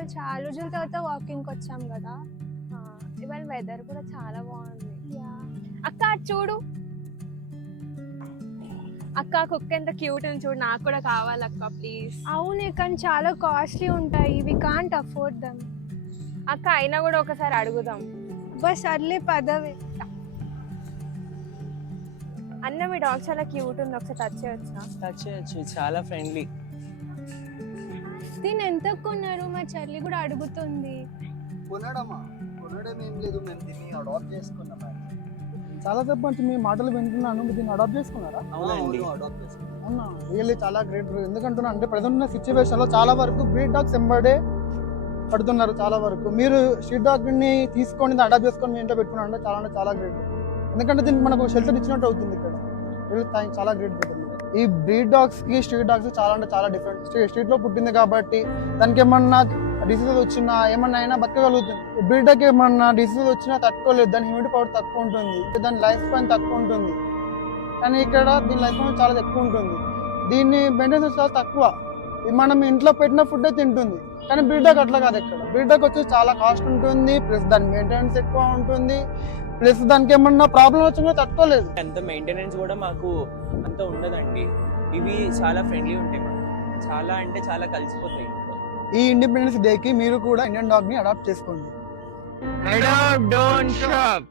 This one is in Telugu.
ఇవాళ చాలా రోజుల తర్వాత వాకింగ్కి వచ్చాం కదా. ఇవాళ వెదర్ కూడా చాలా బాగుంది. యా. అక్క అటు చూడు, అక్క కుక్క ఎంత క్యూట్ ఉంది చూడు, నాకు కూడా కావాలి అక్క ప్లీజ్. అవును, కానీ చాలా కాస్ట్లీ ఉంటాయి, వి కాంట్ అఫోర్డ్ దమ్. అక్క అయినా కూడా ఒకసారి అడుగుదాం. బస్ సర్లే పదవి. అన్న మీ డాగ్ చాలా క్యూట్ ఉంది, ఒకసారి టచ్ చేయొచ్చా? టచ్ చేయొచ్చు, చాలా ఫ్రెండ్లీ. దీన్ని ఎంత కొన్నారు? మా చెల్లి కూడా అడుగుతుంది. కొనడమా? కొనడం ఏం లేదు, మేము దీన్ని అడాప్ట్ చేసుకున్నాం. చాలా సేపు నుంచి మీ మాటలు వింటున్నాను, మీరు దీన్ని అడాప్ట్ చేసుకున్నారా? అవునండి, అడాప్ట్ చేసుకున్నాం. అవునా, రియల్లీ చాలా గ్రేట్. ఎందుకంటున్నా అంటే ప్రజెంట్ ఉన్న సిచ్యువేషన్లో చాలా వరకు బ్రీడ్ డాగ్స్ ఎంబడే పడుతున్నారు. చాలా వరకు మీరు స్ట్రీట్ డాగ్ని తీసుకొని అడాప్ట్ చేసుకొని మీ ఇంట్లో పెట్టుకున్నారు అంటే చాలా గ్రేట్. ఎందుకంటే దీనికి మనకు షెల్టర్ ఇచ్చినట్టు అవుతుంది ఇక్కడ. చాలా గ్రేట్ బ్రదర్. ఈ బ్రీడ్ డాగ్స్ కి స్ట్రీట్ డాగ్స్ చాలా డిఫరెంట్. స్ట్రీట్ లో పుట్టింది కాబట్టి దానికి ఏమన్నా డిసీజెస్ వచ్చినా ఏమన్నా అయినా బతకగలుగుతుంది. బ్రీడ్ డాగ్ ఏమన్నా డిసీజెస్ వచ్చినా తట్టుకోలేదు, దాని హ్యూమిడిటీ పవర్ తక్కువ ఉంటుంది, దాని లైఫ్ స్పాన్ తక్కువ ఉంటుంది. కానీ ఇక్కడ దీని లైఫ్ స్పాన్ చాలా ఎక్కువ ఉంటుంది, దీన్ని మెయింటెనెన్స్ చాలా తక్కువ. మనం ఇంట్లో పెట్టిన ఫుడ్ తింటుంది. కానీ బ్రీడ్ డాగ్ అట్లా కాదు. ఇక్కడ బ్రీడ్ డాగ్ వచ్చి చాలా కాస్ట్ ఉంటుంది, ప్లస్ దాని మెయింటెనెన్స్ ఎక్కువ ఉంటుంది, ప్లస్ దానికి ఏమన్నా ప్రాబ్లం వచ్చినా తట్టుకోలేదు. అంత మెయింటెనెన్స్ కూడా మాకు అంత ఉండదండి. ఇవి చాలా ఫ్రెండ్లీ ఉంటాయి, మాకు చాలా అంటే చాలా కలిసిపోతాయి. ఈ ఇండిపెండెన్స్ డేకి మీరు కూడా ఇండియన్ డాగ్ ని అడాప్ట్ చేసుకోండి. Adopt, don't shop.